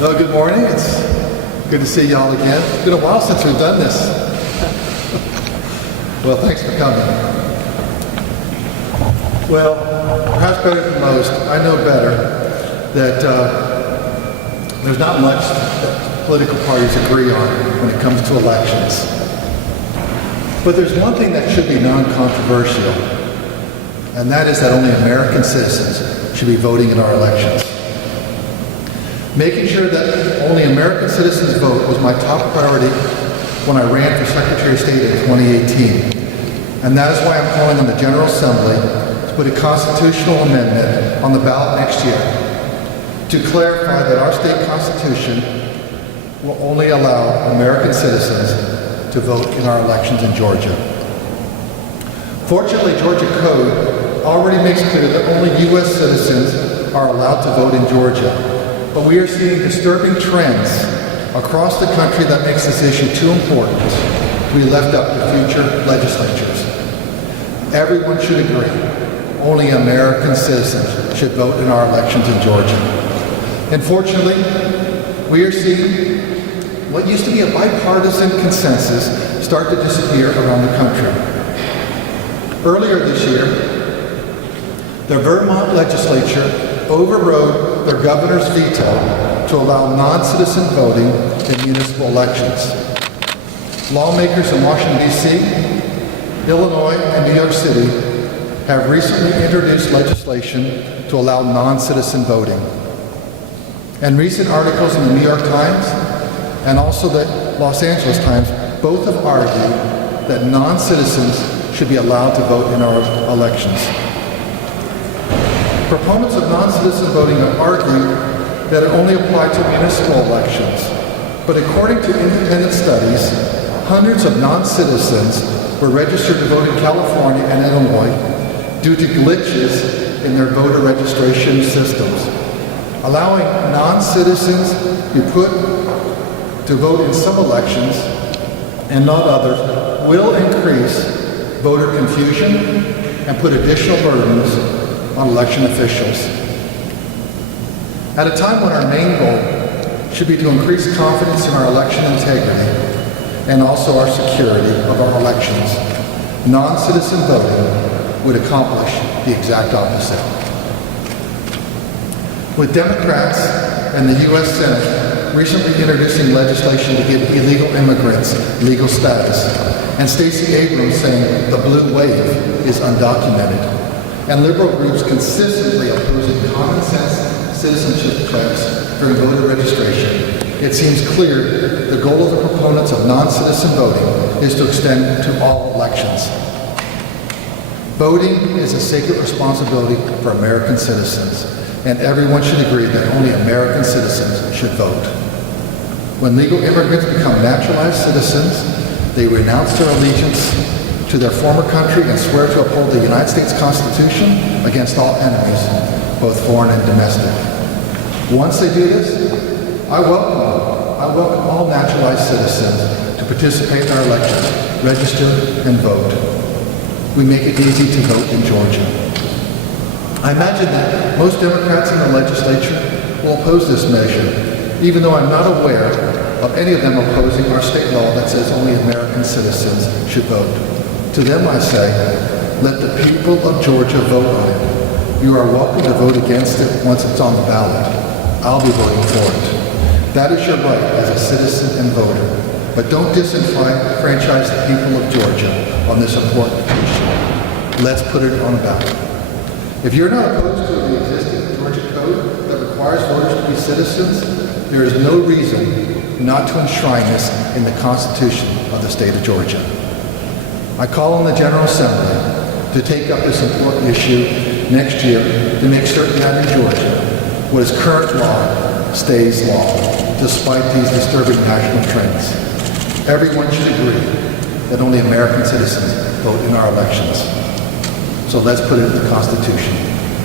Well, good morning. It's good to see y'all again. It's been a while since we've done this. Well, thanks for coming. Well, perhaps better than most, I know better that there's not much that political parties agree on when it comes to elections. But there's one thing that should be non-controversial, and that is that only American citizens should be voting in our elections. Making sure that only American citizens vote was my top priority when I ran for Secretary of State in 2018. And that is why I'm calling on the General Assembly to put a constitutional amendment on the ballot next year to clarify that our state constitution will only allow American citizens to vote in our elections in Georgia. Fortunately, Georgia Code already makes clear that only U.S. citizens are allowed to vote in Georgia. But we are seeing disturbing trends across the country that makes this issue too important to be left up to future legislatures. Everyone should agree. Only American citizens should vote in our elections in Georgia. Unfortunately, we are seeing what used to be a bipartisan consensus start to disappear around the country. Earlier this year, the Vermont legislature overrode their governor's veto to allow non-citizen voting in municipal elections. Lawmakers in Washington, D.C., Illinois, and New York City have recently introduced legislation to allow non-citizen voting. And recent articles in the New York Times and also the Los Angeles Times both have argued that non-citizens should be allowed to vote in our elections. Proponents of non-citizen voting have argued that it only applied to municipal elections. But according to independent studies, hundreds of non-citizens were registered to vote in California and Illinois due to glitches in their voter registration systems. Allowing non-citizens to put to vote in some elections and not others will increase voter confusion and put additional burdens on election officials. At a time when our main goal should be to increase confidence in our election integrity and also our security of our elections, non-citizen voting would accomplish the exact opposite. With Democrats and the U.S. Senate recently introducing legislation to give illegal immigrants legal status, and Stacey Abrams saying the blue wave is undocumented, and liberal groups consistently opposing common sense citizenship checks during voter registration, it seems clear the goal of the proponents of non-citizen voting is to extend to all elections. Voting is a sacred responsibility for American citizens, and everyone should agree that only American citizens should vote. When legal immigrants become naturalized citizens, they renounce their allegiance to their former country and swear to uphold the United States Constitution against all enemies, both foreign and domestic. Once they do this, I welcome all naturalized citizens to participate in our elections, register, and vote. We make it easy to vote in Georgia. I imagine that most Democrats in the legislature will oppose this measure, even though I'm not aware of any of them opposing our state law that says only American citizens should vote. To them I say, let the people of Georgia vote on it. You are welcome to vote against it once it's on the ballot. I'll be voting for it. That is your right as a citizen and voter. But don't disenfranchise the people of Georgia on this important issue. Let's put it on a ballot. If you're not opposed to the existing Georgia Code that requires voters to be citizens, there is no reason not to enshrine this in the Constitution of the state of Georgia. I call on the General Assembly to take up this important issue next year to make certain that in Georgia, what is current law stays law, despite these disturbing national trends. Everyone should agree that only American citizens vote in our elections. So let's put it in the Constitution.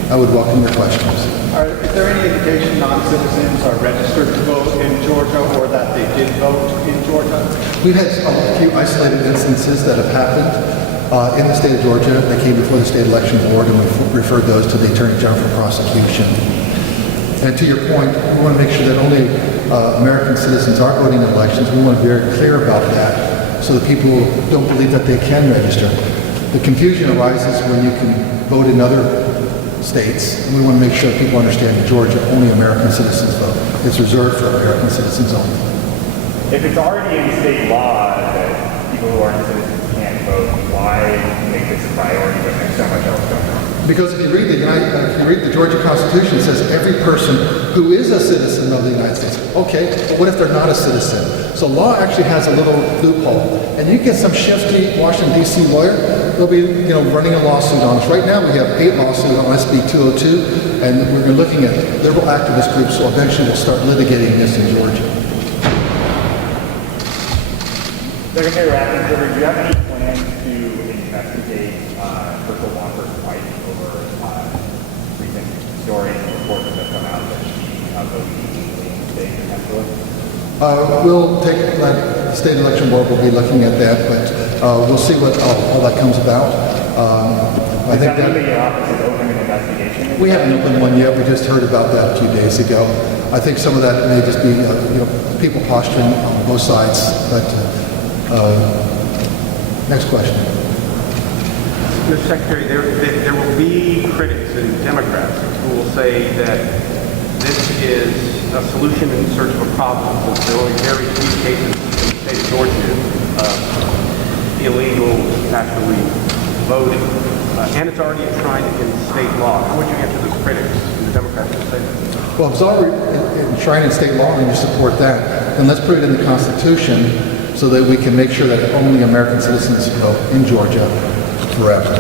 I would welcome your questions. Is there any indication non-citizens are registered to vote in Georgia or that they did vote in Georgia? We've had a few isolated instances that have happened. in the state of Georgia. They came before the state election board, and we referred those to the Attorney General for prosecution. And to your point, we want to make sure that only American citizens are voting in elections. We want to be very clear about that so that people don't believe that they can register. The confusion arises when you can vote in other states, and we want to make sure people understand in Georgia only American citizens vote. It's reserved for American citizens only. If it's already in state law that people who aren't citizens can't vote, why make this a priority when there's so much else going on? Because if you read the Georgia Constitution, it says every person who is a citizen of the United States. Okay, but what if they're not a citizen? So law actually has a little loophole, and you get some shifty Washington D.C. lawyer, they'll be running a lawsuit on us. Right now, we have 8 lawsuits on SB 202, and we're looking at liberal activist groups, so eventually we'll start litigating this in Georgia. Secretary Ratzinger, do you have any plans to investigate Crystal Walker's wife over recent stories and reports that have come out that she voted illegally in the state potentially? We'll take the state election board will be looking at that, but we'll see what all that comes about. I think that your office is opening an investigation. We haven't opened one yet. We just heard about that a few days ago. I think some of that may just be people posturing on both sides. But next question. Mr. Secretary, there will be critics and Democrats who will say that this is a solution in search of a problem, since there are only very few cases in the state of Georgia of illegal actually voting, and it's already enshrined in state law. How would you answer those critics and the Democrats who say that? Well, if it's already enshrined in state law and you support that, then let's put it in the Constitution so that we can make sure that only American citizens vote in Georgia forever.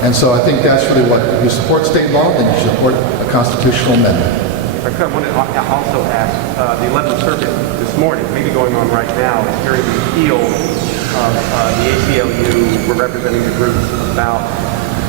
And so I think that's really what, if you support state law, then you support a constitutional amendment. I want to also ask, the 11th Circuit this morning, maybe going on right now, is hearing the appeal of the ACLU were representing the groups about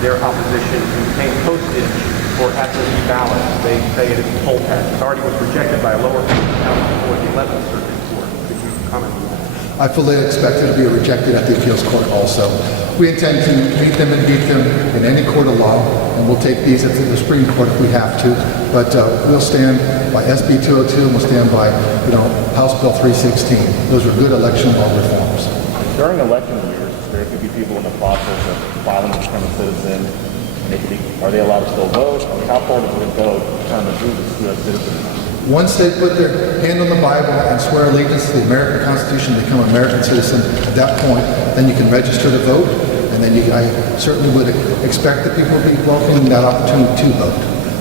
their opposition to paying postage for absentee ballots. They say it is a poll tax. It already was rejected by a lower court before the 11th Circuit Court. Could you comment on that? I fully expect it to be rejected at the appeals court also. We intend to meet them and beat them in any court of law, and we'll take these at the Supreme Court if we have to. But we'll stand by SB 202 and we'll stand by, House Bill 316. Those are good election law reforms. During election years, there could be people in the process of filing to become a citizen. Are they allowed to still vote? I mean, how far does it go to determine who's a U.S. citizen? Once they put their hand on the Bible and swear allegiance to the American Constitution and become an American citizen, at that point, then you can register to vote, and then I certainly would expect that people will be welcoming that opportunity to vote.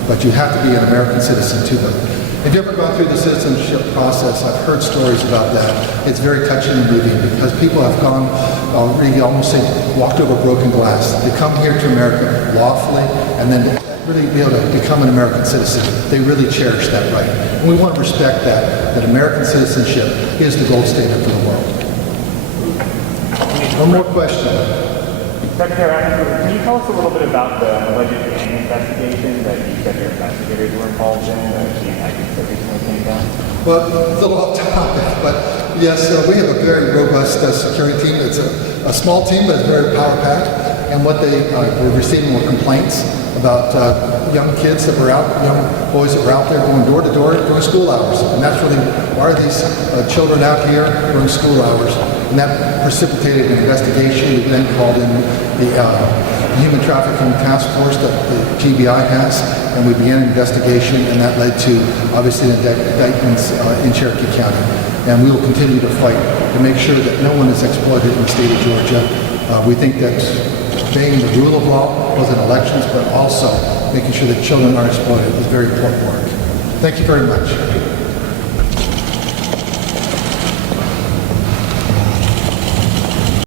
But you have to be an American citizen to vote. If you've ever gone through the citizenship process, I've heard stories about that. It's very touching and moving because people have gone, really almost say, walked over broken glass. They come here to America lawfully, and then really be able to become an American citizen. They really cherish that right. And we want to respect that American citizenship is the gold standard for the world. One more question. Secretary Ratzinger, can you tell us a little bit about the alleged gang investigation that you said your investigators were involved in, the United States recently came down? Well, a little off topic, but yes, we have a very robust security team. It's a small team, but it's very power-packed. And what they were receiving were complaints about young kids that were out, young boys that were out there going door to door during school hours. And that's really, why are these children out here during school hours? And that precipitated an investigation. We then called in the Human Trafficking Task Force that the GBI has, and we began an investigation, and that led to, obviously, indictments in Cherokee County. And we will continue to fight to make sure that no one is exploited in the state of Georgia. We think that obeying the rule of law, both in elections, but also making sure that children aren't exploited is very important work. Thank you very much.